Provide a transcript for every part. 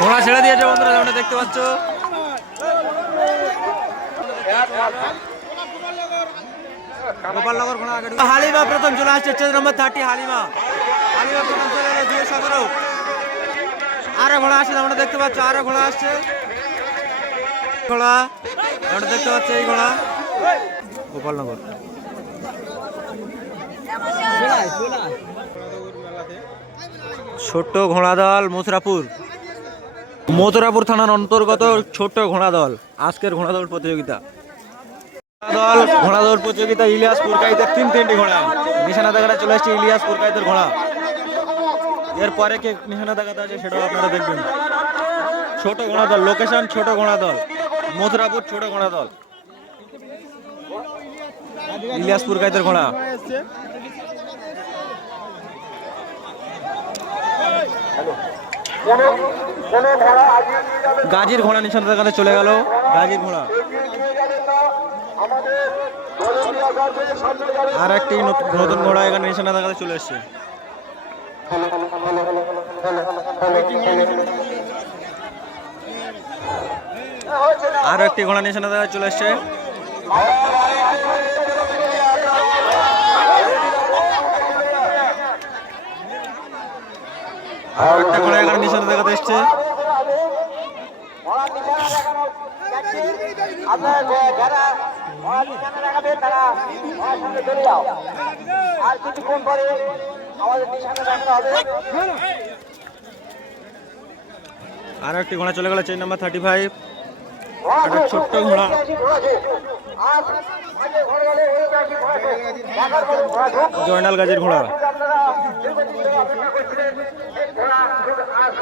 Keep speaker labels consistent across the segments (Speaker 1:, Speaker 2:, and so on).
Speaker 1: ঘোড়া ছেড়ে দিয়েছে বন্ধুরা যেমনটা দেখতে পাচ্ছ। গোপালনগর ঘোড়া হালিমা প্রথম চলে আসছে chest number thirty Halima. Halima প্রথম চলে এলো দুই সতেরো আরও ঘোড়া আসছে আমরা দেখতে পাচ্ছ, আরও ঘোড়া আসছে। ঘোড়া আমরা দেখতে পাচ্ছি এই ঘোড়া। গোপালনগর। ছোট্ট ঘোড়া দল মথুরাপুর। মথুরাপুর থানার অন্তর্গত ছোট্ট ঘোড়া দল আজকের ঘোড়া দৌড় প্রতিযোগিতা। দল ঘোড়া দৌড় প্রতিযোগিতা, ইলিয়াস পুরকাইতের তিন তিনটি ঘোড়া। নিশানা দেখাটা চলে আসছে ইলিয়াস পুরকাইতের ঘোড়া। এরপরে কে নিশানা দেখাতে আছে সেটাও আপনারা দেখবেন। ছোট ঘোড়া দল লোকেশন ছোট ঘোড়া দল মথুরাপুর ছোট ঘোড়া দল ইলিয়াস পুরকাইতের ঘোড়া। গাজীর ঘোড়া নিশানা দেখাতে চলে গেল। গাজীর ঘোড়া। আর একটি নতুন ঘোড়া এখানে নিশানা দেখাতে চলে এসছে। আর একটি ঘোড়া নিশানা দেখাতে চলে এসছে। একটা এখানে
Speaker 2: আর
Speaker 1: একটি ঘোড়া চলে গেল চেন নাম্বার থার্টি ফাইভ একটা ছোট্ট ঘোড়া। জয়নাল গাজীর ঘোড়া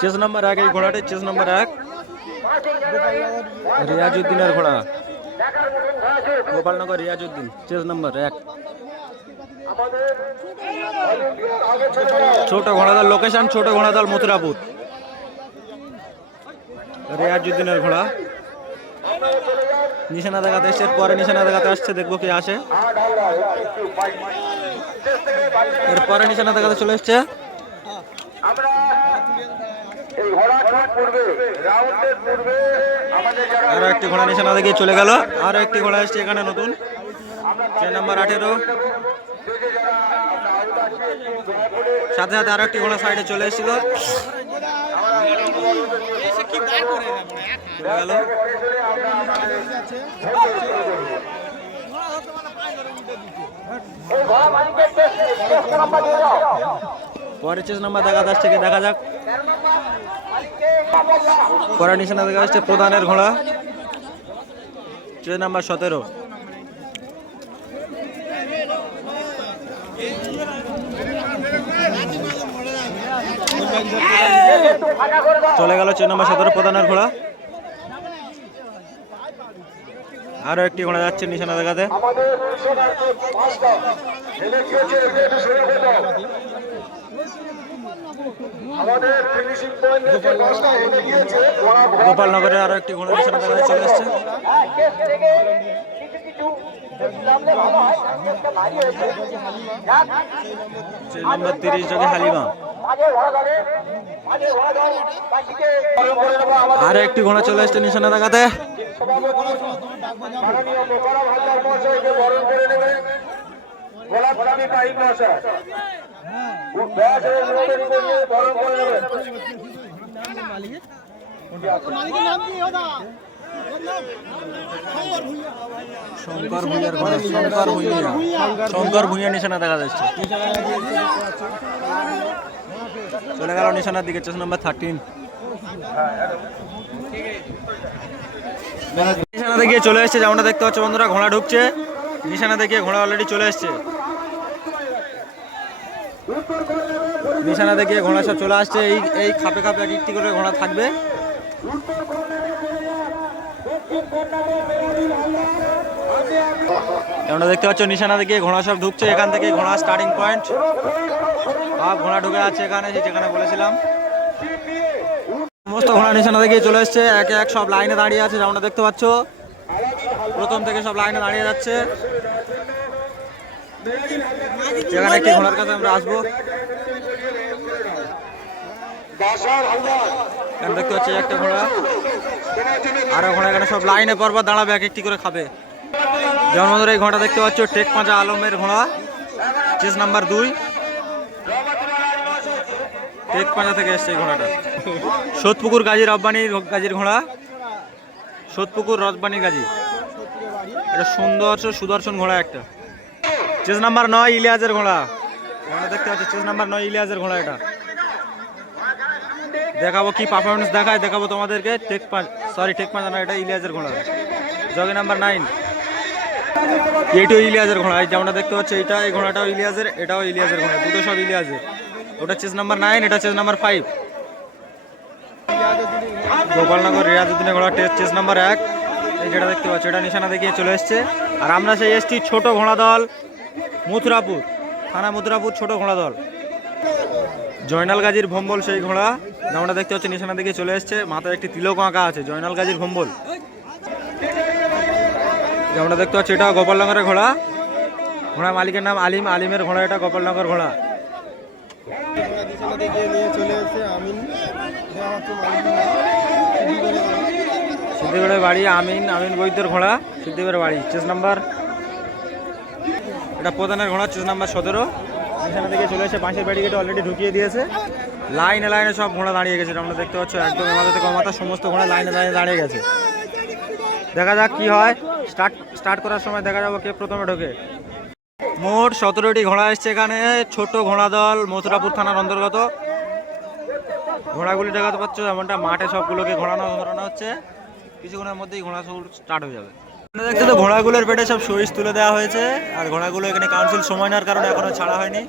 Speaker 1: চেস নাম্বার এক এই ঘোড়াটি চেস নাম্বার এক রিয়াজউদ্দিনের ঘোড়া গোপালনগর রিয়াজউদ্দিন চেস নাম্বার এক ছোট ঘোড়াদল লোকেশন ছোট ঘোড়াদল মথুরাপুর রিয়াজউদ্দিনের ঘোড়া নিশানা দেখাতে এসছে পরে নিশানা দেখাতে আসছে, দেখব কি আসে। এরপরে নিশানা দেখাতে চলে এসছে। আরও একটি ঘোড়া নিশানা দেখিয়ে চলে গেল। আরও একটি ঘোড়া এসছে এখানে নতুন। ট্রেন নাম্বার আঠেরো। সাথে সাথে আরও একটি ঘোড়া সাইডে চলে এসেছিল। চলে গেল
Speaker 2: এই ঘোড়া মালিকের টেস্ট টেস্ট নাম্বার দিয়ে দাও
Speaker 1: পরে চেস নাম্বার দেখা যাচ্ছে কি দেখা যাক। পরের নিশানা দেখা যাচ্ছে প্রধানের ঘোড়া। চেস নাম্বার সতেরো। চলে গেল ট্রেন নাম্বার সতেরো প্রধানের ঘোড়া। আরও একটি ঘোড়া যাচ্ছে নিশানা দেখাতে। গোপালনগরের আরও একটি ঘোড়া নিশানা দেখাতে চলে
Speaker 2: যদি নামলে ভালো হয় যাক
Speaker 1: তিরিশ যোগে হালিমা আরও একটি ঘোড়া চলে এসছে নিশানা দেখাতে
Speaker 2: মাননীয় মোকারম হালদার
Speaker 1: শঙ্কর ভুঁইয়ার ঘোড়া শঙ্কর ভুঁইয়া। শঙ্কর ভুঁইয়া নিশানা দেখা যাচ্ছে। চলে গেল নিশানার দিকে চেস নাম্বার থার্টিন নিশানা দেখিয়ে চলে এসছে, যেমনটা দেখতে পাচ্ছ বন্ধুরা, ঘোড়া ঢুকছে। নিশানা দেখিয়ে ঘোড়া অলরেডি চলে এসছে। নিশানা দেখিয়ে ঘোড়া সব চলে আসছে। এই এই খাপে খাপে এক একটি করে ঘোড়া থাকবে। যেমনটা দেখতে পাচ্ছ নিশানা দেখিয়ে ঘোড়া সব ঢুকছে, এখান থেকে ঘোড়া স্টার্টিং পয়েন্ট সব ঘোড়া ঢুকে আছে এখানে যেখানে বলেছিলাম। সমস্ত ঘোড়া নিশানা দেখিয়ে চলে এসছে, একে এক সব লাইনে দাঁড়িয়ে আছে, যেমনটা দেখতে পাচ্ছ। প্রথম থেকে সব লাইনে দাঁড়িয়ে যাচ্ছে। এখানে একটি ঘোড়ার কাছে আমরা আসব। দেখতে পাচ্ছি একটা ঘোড়া। আর ঘোড়া এখানে সব লাইনে পরপর দাঁড়াবে, এক একটি করে খাবে। যেমন এই ঘোড়াটা দেখতে পাচ্ছ, টেক পাঁচা আলমের ঘোড়া। চেস নাম্বার দুই। টেক পাঁচা থেকে এসছে এই ঘোড়াটা। সোদপুকুর গাজী রব্বানি গাজীর ঘোড়া। সোদপুকুর রব্বানি গাজী। এটা সুন্দর সুদর্শন ঘোড়া একটা। চেস নাম্বার নয় ইলিয়াজের ঘোড়া। দেখতে পাচ্ছি চেস নাম্বার নয় ইলিয়াজের ঘোড়া এটা। দেখাবো কি পারফরমেন্স দেখায়, দেখাবো তোমাদেরকে। টেক পাঁচ সরি টেক পাঁচ না এটা ইলিয়াজের ঘোড়া। জগে নাম্বার নাইন এইটাও ইলিয়াজের ঘোড়া। এই যে আমরা দেখতে পাচ্ছি এইটা এই ঘোড়াটাও ইলিয়াজের এটাও ইলিয়াজের ঘোড়া। দুটো সব ইলিয়াজের ওটা চেস নাম্বার নাইন এটা চেস নাম্বার ফাইভ গোপালনগর রিয়াজুদ্দিনের ঘোড়া, টেস্ট চেস নাম্বার এক। এই যেটা দেখতে পাচ্ছ, এটা নিশানা দেখিয়ে চলে এসছে। আর আমরা সেই এসছি ছোট ঘোড়া দল, মথুরাপুর। থানা মথুরাপুর, ছোট ঘোড়া দল। জয়নাল গাজীর ভম্বল সেই ঘোড়া। আমরা দেখতে পাচ্ছি নিশানা দিকে চলে এসছে। মাথায় একটি তিলক আঁকা আছে জয়নাল গাজীর ভম্বল। যে আমরা দেখতে পাচ্ছি, এটা গোপালনগরের ঘোড়া। ঘোড়া মালিকের নাম আলিম। আলিমের ঘোড়া এটা, গোপালনগর ঘোড়া। সিদ্ধিগড়ের বাড়ি আমিন আমিন বৈদ্যর ঘোড়া, সিদ্ধিগড়ের বাড়ি। চেস নাম্বার, এটা প্রধানের ঘোড়া, চেস নাম্বার সতেরো। এখানে থেকে চলে এসে বাঁশের ব্যারিকেড অলরেডি ঢুকিয়ে দিয়েছে। লাইনে লাইনে সব ঘোড়া দাঁড়িয়ে গেছে আমরা দেখতে পাচ্ছ, একদম আমাদের থেকে মাথা সমস্ত ঘোড়া লাইনে লাইনে দাঁড়িয়ে গেছে। দেখা যাক কি হয়। স্টার্ট স্টার্ট করার সময় দেখা যাব কে প্রথমে ঢোকে। মোট সতেরোটি ঘোড়া এসছে এখানে ছোট ঘোড়া দল, মথুরাপুর থানার অন্তর্গত। ঘোড়াগুলি দেখাতে পাচ্ছ, এমনটা মাঠে সবগুলোকে ঘোরানো ঘোরানো হচ্ছে। কিছুক্ষণের মধ্যেই ঘোড়া সব স্টার্ট হয়ে যাবে। দেখতে তো ঘোড়াগুলোর পেটে সব সরিষ তুলে দেওয়া হয়েছে, আর ঘোড়াগুলো এখানে কাউন্সিল সময় নেওয়ার কারণে এখনও ছাড়া হয়নি।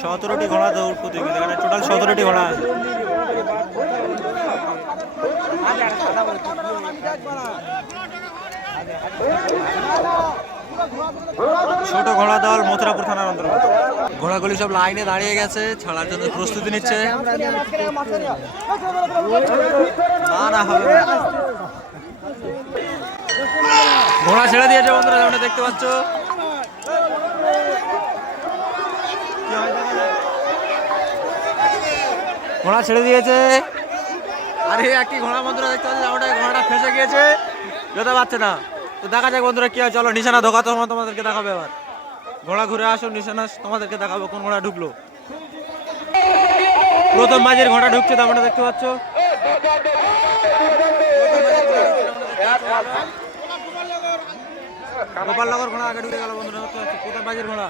Speaker 1: সতেরোটি ঘোড়া দৌড় প্রতিযোগিতা এখানে টোটাল সতেরোটি ঘোড়া আছে। ছোট ঘোড়া দল মথুরাপুর থানার অন্তর্গত। ঘোড়াগুলি সব লাইনে দাঁড়িয়ে গেছে, ছাড়ার জন্য প্রস্তুতি নিচ্ছে। না না হবে। ঘোড়া ছেড়ে দিয়েছে বন্ধুরা যেমন দেখতে পাচ্ছ। ঘোড়া ছেড়ে দিয়েছে। আরে একটি ঘোড়া বন্ধুরা, দেখতে পাচ্ছি? যেমনটা ঘোড়াটা ফেসে গিয়েছে। যেতে পারছে না। তো দেখা যাক বন্ধুরা কি হয়। চলো, নিশানা ধোকা তোমার তোমাদেরকে দেখাবে এবার। ঘোড়া ঘুরে আসো, নিশানা তোমাদেরকে দেখাবো কোন ঘোড়া ঢুকলো। প্রথম বাজের ঘোড়া ঢুকছে তোমরা দেখতে পাচ্ছ? গোপালনগর ঘোড়া আগে ঢুকে গেল বন্ধুরা দেখতে পাচ্ছ প্রথম বাজের ঘোড়া।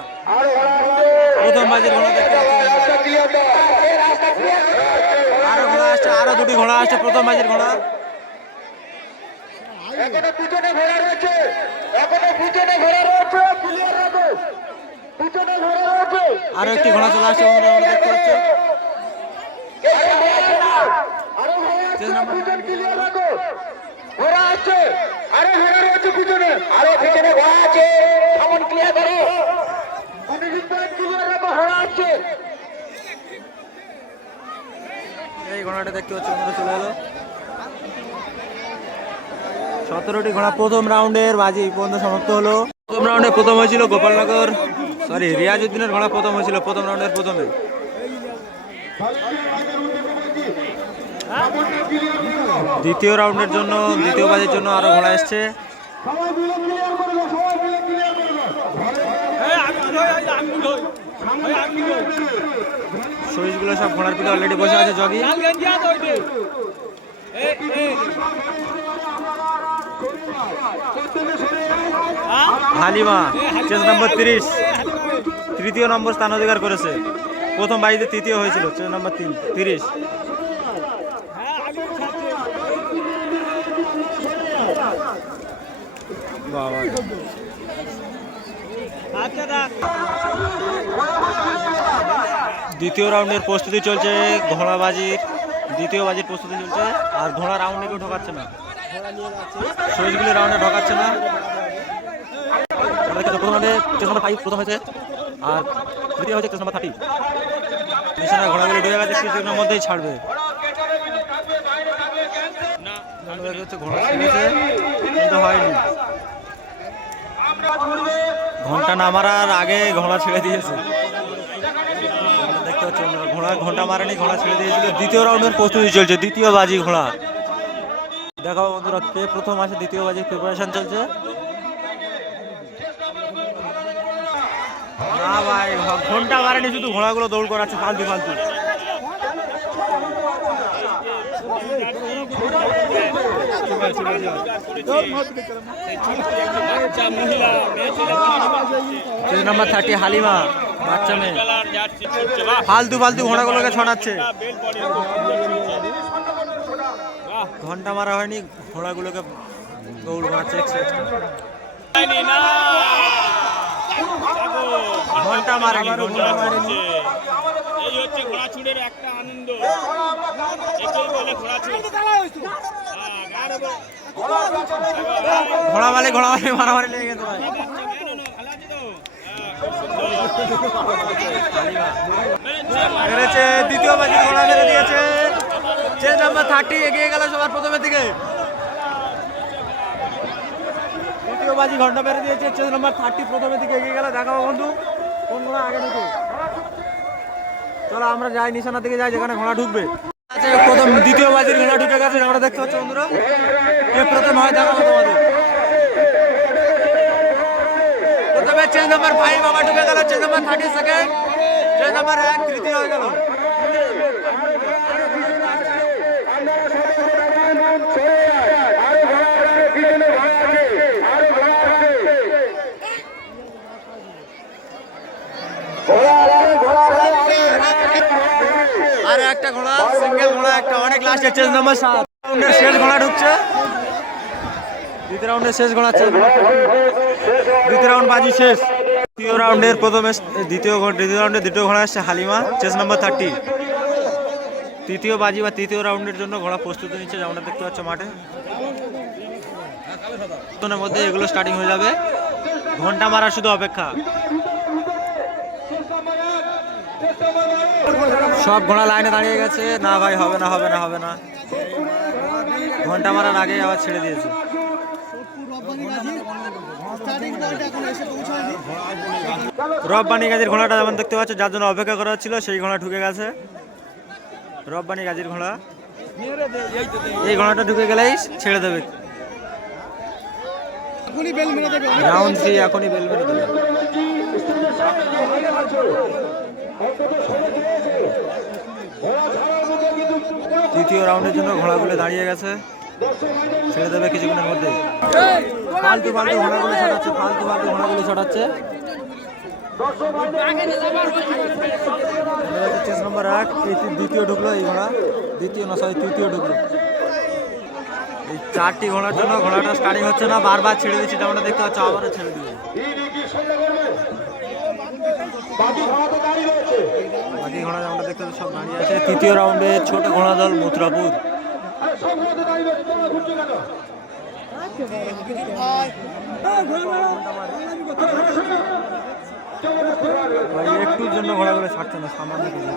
Speaker 1: প্রথম বাজের ঘোড়া দেখতে পাচ্ছ আরও ঘোড়া আসছে আরও দুটি ঘোড়া আসছে প্রথম বাজের ঘোড়া।
Speaker 2: এখনও পিছনে ঘোড়া রয়েছে এখনও পিছনে ঘোড়া রয়েছে ক্লিয়ার রাখো পিছনে ঘোড়া রয়েছে।
Speaker 1: আরও একটি ঘোড়া চলে আসছে বন্ধুরা আমরা দেখতে পাচ্ছ।
Speaker 2: আরে ঘোড়া
Speaker 1: চেস
Speaker 2: পিছন ক্লিয়ার আরে রয়েছে পিছনে আরে পিছনে ঘোড়া আছে। সামন ক্লিয়ার করো? ঘোড়া আছে।
Speaker 1: এই ঘোড়াটা দেখতে পাচ্ছ বন্ধুরা চলে এলো। সতেরোটি ঘোড়া প্রথম রাউন্ডের বাজি পর্যন্ত সমাপ্ত হলো। প্রথম রাউন্ডে প্রথম হয়েছিল গোপালনগর সরি রিয়াজউদ্দিনের ঘোড়া প্রথম হয়েছিল প্রথম রাউন্ডের প্রথমে। দ্বিতীয় রাউন্ডের জন্য, দ্বিতীয় বাজের জন্য আরও ঘোড়া এসছে। সুইচগুলো সব ঘোড়ার পিঠে অলরেডি বসে আছে জগি। হালিমা চেস নম্বর তিরিশ। তৃতীয় নম্বর স্থান অধিকার করেছে। প্রথম বাড়িতে তৃতীয় হয়েছিল চেস নম্বর তিন, তিরিশ। দ্বিতীয় রাউন্ডের প্রস্তুতি চলছে ঘোড়াবাজির দ্বিতীয় বাজির প্রস্তুতি চলছে আর ঘোড়া রাউন্ডে কেউ ঢোকাচ্ছে না সুইচগুলি রাউন্ডে ঢোকাচ্ছে না হয়েছে আর গেছে মধ্যেই ছাড়বে ঘণ্টা নামার আগে ঘোড়া ছেড়ে দিয়েছে। দেখতে পাচ্ছি ঘোড়া ঘণ্টা মারেনি, ঘোড়া ছেড়ে দিয়েছিল। দ্বিতীয় রাউন্ডের প্রস্তুতি চলছে, দ্বিতীয় বাজি ঘোড়া। দেখাবো বন্ধুরা কে প্রথম আছে দ্বিতীয় বাজির প্রিপারেশন চলছে। না ভাই ঘণ্টা মারেনি শুধু ঘোড়াগুলো দৌড় করাচ্ছে, ফালতু ফালতু। নাম্বার থার্টি হালিমা, বাচ্চা মেয়ে। ফালতু ফালতু ঘোড়াগুলোকে ছড়াচ্ছে। ঘণ্টা মারা হয়নি, ঘোড়াগুলোকে দৌড় মারছে ঘণ্টা মারেনি মারেনি।
Speaker 3: এই হচ্ছে ঘোড়া একটা আনন্দ। একেই বলে ঘোড়া
Speaker 1: ঘোড়া ঘোড়া মালে মারামারি লেগে গেছে ভাই। দ্বিতীয় বাজি ঘোড়া মেরে দিয়েছে। চেঞ্জ নাম্বার থার্টি এগিয়ে গেল সবার প্রথমের দিকে। দ্বিতীয় বাজি ঘণ্টা মেরে দিয়েছে চেঞ্জ নাম্বার থার্টি প্রথমের দিকে এগিয়ে গেল। দেখাবো বন্ধু, কোন ঘোড়া আগে ঢুকে। চলো, আমরা যাই নিশানা দিকে যাই, যেখানে ঘোড়া ঢুকবে। আচ্ছা প্রথম, দ্বিতীয় বাজির ঘোড়া ঢুকে গেছে আমরা দেখতে পাচ্ছি বন্ধুরা? এ প্রথম হয় দেখাবো তোমাদের। প্রথমে চেঞ্জ নাম্বার ফাইভ আবার ঢুকে গেল, change number thirty second change number এক, তৃতীয় হয়ে গেল আর একটা ঘোড়া সিঙ্গেল ঘোড়া একটা, অনেক লাস্টে চেঞ্জ নাম্বার সাত। রাউন্ডের শেষ ঘোড়া ঢুকছে। দ্বিতীয় রাউন্ডের শেষ ঘোড়া চেঞ্জ দ্বিতীয় রাউন্ড বাজি শেষ। তৃতীয় রাউন্ডের প্রথমে দ্বিতীয় দ্বিতীয় রাউন্ডের দ্বিতীয় ঘোড়া আসছে হালিমা চেস নাম্বার থার্টি তৃতীয় বাজি বা তৃতীয় রাউন্ডের জন্য ঘোড়া প্রস্তুতি নিচ্ছে, যেমনটা দেখতে পাচ্ছ মাঠে। মধ্যে এগুলো স্টার্টিং হয়ে যাবে। ঘণ্টা মারা শুধু অপেক্ষা। সব ঘোড়া লাইনে দাঁড়িয়ে গেছে। না ভাই হবে না হবে না হবে না। ঘণ্টা মারার আগে আবার ছেড়ে দিয়েছে। রব্বানি গাজীর ঘোড়াটা যেমন দেখতে পাচ্ছ যার জন্য অপেক্ষা করা হচ্ছিল সেই ঘোড়া ঢুকে গেছে। রব্বানি গাজীর ঘোড়া। এই ঘোড়াটা ঢুকে গেলেই ছেড়ে দেবে। রাউন্ড থ্রি এখনই বেল মেরে দেবে। তৃতীয় রাউন্ডের জন্য ঘোড়াগুলো দাঁড়িয়ে গেছে। ছেড়ে দেবে কিছুক্ষণের মধ্যে। ফালতু ফালতু ঘোড়াগুলো ছড়াচ্ছে, ফালতু ফালতু ঘোড়াগুলো ছড়াচ্ছে। চেস নম্বর এই দ্বিতীয় ঢুকলো এই ঘোড়া। দ্বিতীয় না সরি তৃতীয় ঢুকলো। এই চারটি ঘোড়ার জন্য ঘোড়াটা স্টার্টিং হচ্ছে না। বারবার ছেড়ে দিচ্ছি, যেমনটা দেখতে পাচ্ছ, আবারও ছেড়ে বাকি ঘোড়া দেখতে সব দাঁড়িয়ে আছে। তৃতীয় রাউন্ডে ছোট ঘোড়া দল মথুরাপুর ভাই একটুর জন্য ঘোড়াগুলো ছাড়ছে না সামান্য কিছু।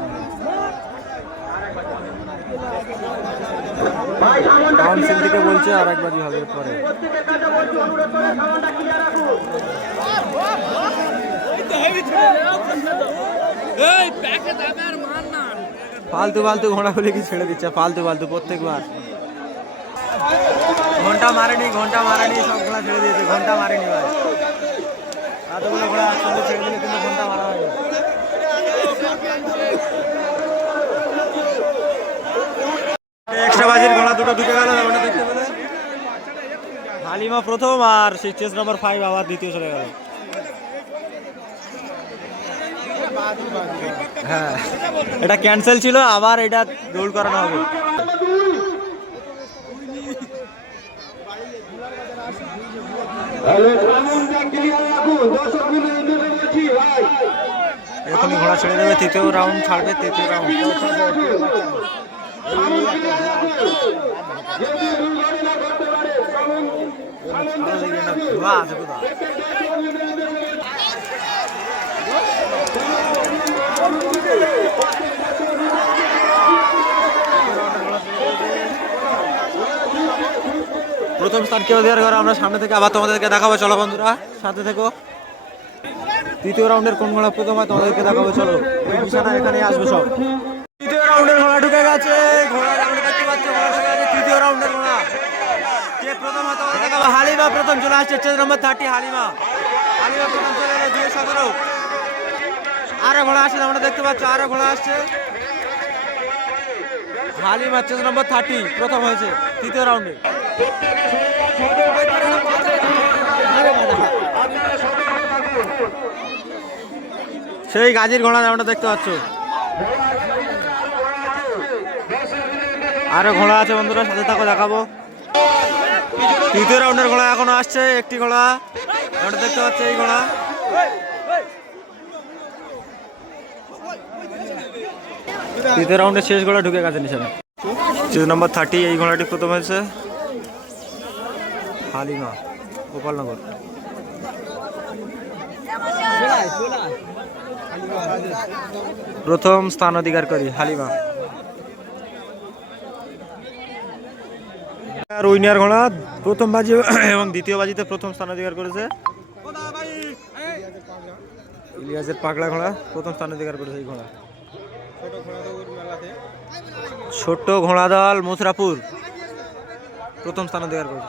Speaker 1: কাউন্সিল থেকে বলছে আর একবারই হবে পরে। ফালতু ফালতু ঘোড়াগুলি কি ছেড়ে দিচ্ছে? ফালতু ফালতু প্রত্যেকবার ঘণ্টা মারেনি ঘণ্টা মারেনি, সব ঘোড়া ছেড়ে দিয়েছে। ঘণ্টা মারেনি ভাই। এতগুলো ঘোড়া একসঙ্গে ছেড়ে দিলে কিন্তু ঘণ্টা মারা হয়নি। এক্সট্রা ঘোড়া দুটো ঢুকে ওটা হালিমা প্রথম আর সেই চেস নাম্বার ফাইভ আবার দ্বিতীয় চলে গেল। হ্যাঁ। এটা ক্যান্সেল ছিল আবার এটা রোল করানো হবে। এখনই ঘোড়া ছেড়ে দেবে তৃতীয় রাউন্ড ছাড়বে তৃতীয় রাউন্ড আছে কোথাও? প্রথম স্থান কেউ দেওয়ার ঘরে আমরা সামনে থেকে আবার তোমাদেরকে দেখাবো। চলো বন্ধুরা, সাথে থেকো। তৃতীয় রাউন্ডের কোন ঘোড়া প্রথম হয় তোমাদেরকে দেখাবো। চলো বিছানা এখানে আসবে সব। ঢুকে গেছে। ঘোড়া আমরা দেখতে পাচ্ছি ঘোড়া ঢুকে গেছে। তৃতীয় রাউন্ডের ঘোড়া। কে প্রথম হয়তো আমরা দেখাবো। হালিমা প্রথম চলে আসছে chest number thirty Halima. Halima প্রথম চলে এলো দুই সতেরো আরও ঘোড়া আসছে আমরা দেখতে পাচ্ছি, আরও ঘোড়া আসছে। হালিমা চেজ নম্বর থার্টি প্রথম হয়েছে, তৃতীয় রাউন্ডে সেই গাজীর ঘোড়া আমরা দেখতে পাচ্ছ। আরও ঘোড়া আছে বন্ধুরা, সাথে থাকো, দেখাবো। তৃতীয় রাউন্ডের ঘোড়া এখনও আসছে, একটি ঘোড়া। আমরা দেখতে পাচ্ছি এই ঘোড়া। তৃতীয় রাউন্ডের শেষ ঘোড়া ঢুকে গেছে নিশানে। চিজ নম্বর থার্টি এই ঘোড়াটি প্রথম হয়েছে। হালিমা, গোপালনগর। প্রথম স্থান অধিকার করি, হালিমা। আর উইনার ঘোড়া, প্রথম বাজি এবং দ্বিতীয় বাজিতে প্রথম স্থান অধিকার করেছে। ইলিয়াসের পাগলা ঘোড়া, প্রথম স্থান অধিকার করেছে এই ঘোড়া
Speaker 4: ছোট ঘোড়া দৌড় মেলাতে
Speaker 1: ছোট্ট ঘোড়া দল মথুরাপুর। প্রথম স্থান অধিকার করেছে